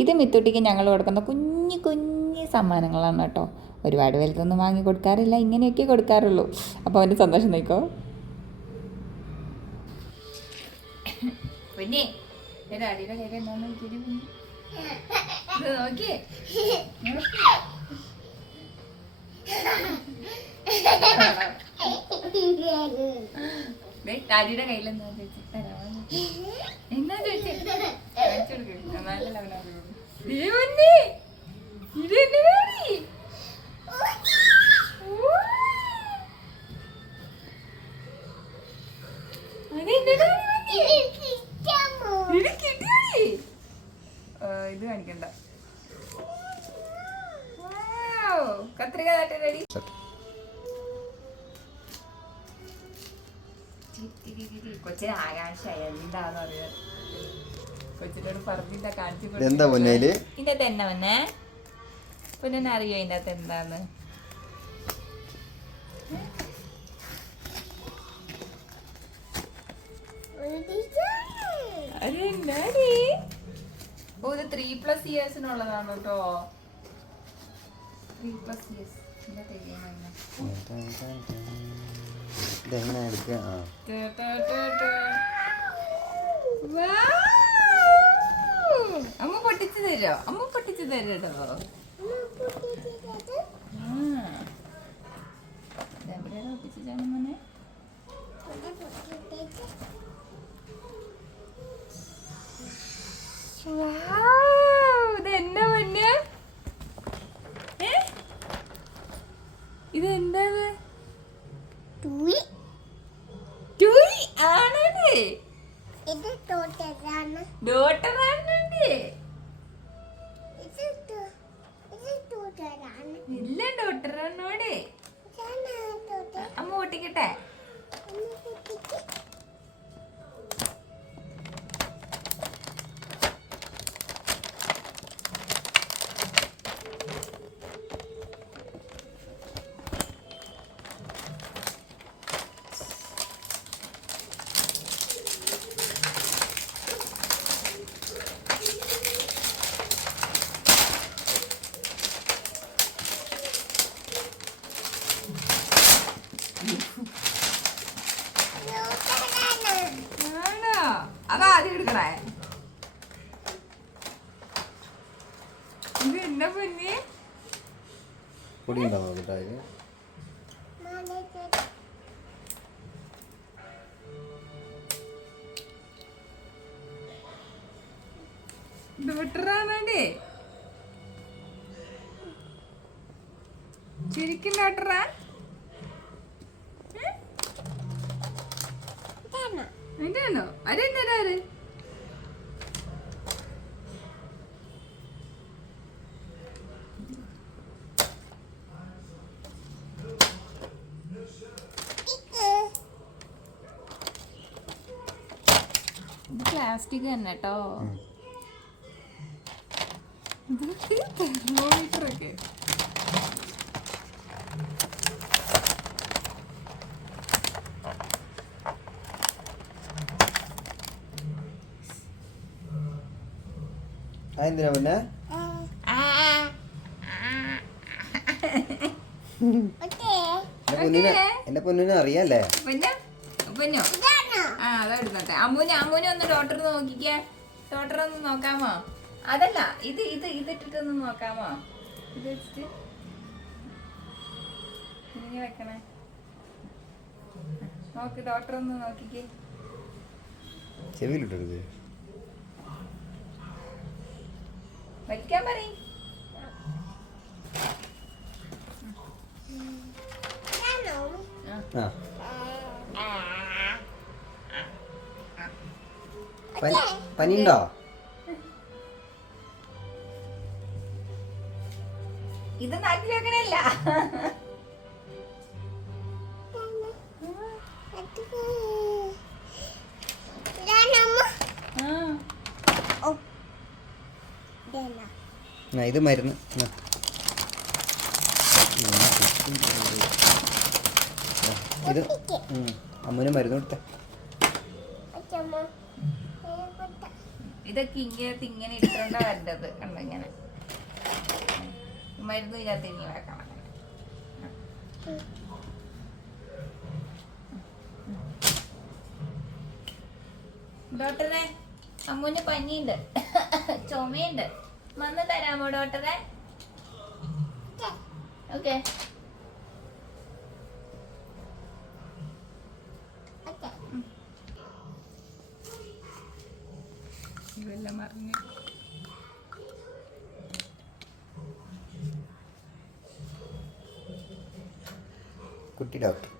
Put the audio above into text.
ഇത് മിത്തുട്ടിക്ക് ഞങ്ങൾ കൊടുക്കുന്ന കുഞ്ഞു കുഞ്ഞു സമ്മാനങ്ങളാണ് കേട്ടോ. ഒരുപാട് വലുതൊന്നും വാങ്ങി കൊടുക്കാറില്ല, ഇങ്ങനെയൊക്കെ കൊടുക്കാറുള്ളൂ. അപ്പോൾ അവൻ്റെ സന്തോഷം നോക്കോ. പിന്നെ അടിയുടെ കയ്യിൽ എന്താണെന്ന് നോക്കിയേ. ഡാഡിയുടെ കയ്യിൽ എന്താ എന്നാ ചോദിച്ചേ. ഇത് കാണിക്കണ്ട. കത്രിക റെഡി. കൊച്ചിന് ആകാശായി എന്താന്ന് അറിയാം. കൊച്ചിനോട് പറഞ്ഞില്ല കാണിച്ചു. എന്താ പൊന്നേല് ഇതിന്റെ തന്നെ പൊന്നെ പൊന്നെ അറിയോ ഇതിന്റെ അകത്ത് എന്താന്ന്? ഓ ഇത് 3+ ഇയേഴ്സിനുള്ളതാണ് കേട്ടോ. 3+ ഇയേഴ്സ്. അമ്മ പൊട്ടിച്ചു തരോ? അമ്മ പൊട്ടിച്ചു തരോ? എവിടെയാണ് ഒപ്പിച്ചാണ് മോനെ? ഇതെന്നാ പൊന്നെ? ഇതെന്താണ്? ഇല്ല ഡോട്ടറാണോടെ. അമ്മ പൊട്ടിക്കട്ടെ. അതാ ആദ്യം എടുക്കണേ. ഇത് എന്താ പൊന്നെ? ഡോട്ടറാണേ ശരിക്കും ഡോട്ടറാ? എന്താണോ അരെന്താ? പ്ലാസ്റ്റിക് തന്നെ കേട്ടോ. തെർമോമീറ്ററൊക്കെ എന്തിനാ പിന്നെ? എന്റെ പൊന്നിനെ അറിയാല്ലേ? പൊന്നോ ആ അതെടുത്തോട്ടെ. അമ്മൂനെ ഒന്ന് ഡോക്ടർ നോക്കിക്കേ. ഡോക്ടർ ഒന്ന് നോക്കാമോ? അതല്ല ഇത് ഇട്ടിട്ടൊന്ന് നോക്കാമോ? ഇത് വെച്ചിട്ട് ഇങ്ങനെ വെക്കണേ. നോക്ക് ഡോക്ടർ ഒന്ന് നോക്കിക്കേ. ചെവിയിലിട്ടരുത്. വലിക്കാൻ പറയും. പനിയുണ്ടോ? ഇത് നാട്ടിൽ വെക്കണല്ല. ഇത് മരുന്ന്. ഇത് അമ്മൂന് മരുന്ന് കൊടുത്ത. ഇതൊക്കെ ഇങ്ങനത്തെ ഇങ്ങനെ ഇട്ടുകൊണ്ടാ വരേണ്ടത്. കണ്ടോ ഇങ്ങനെ മരുന്ന് ഇതിനകത്ത് ഇനി വെക്കണം. ഡോക്ടറെ അമ്മൂന് പനിയുണ്ട്, ചുമയുണ്ട്, വന്ന് തരാമോ ഡോക്ടറെ? ഓക്കെ. ഇതെല്ലാം മറിഞ്ഞ് കുട്ടി ഡോക്ടർ.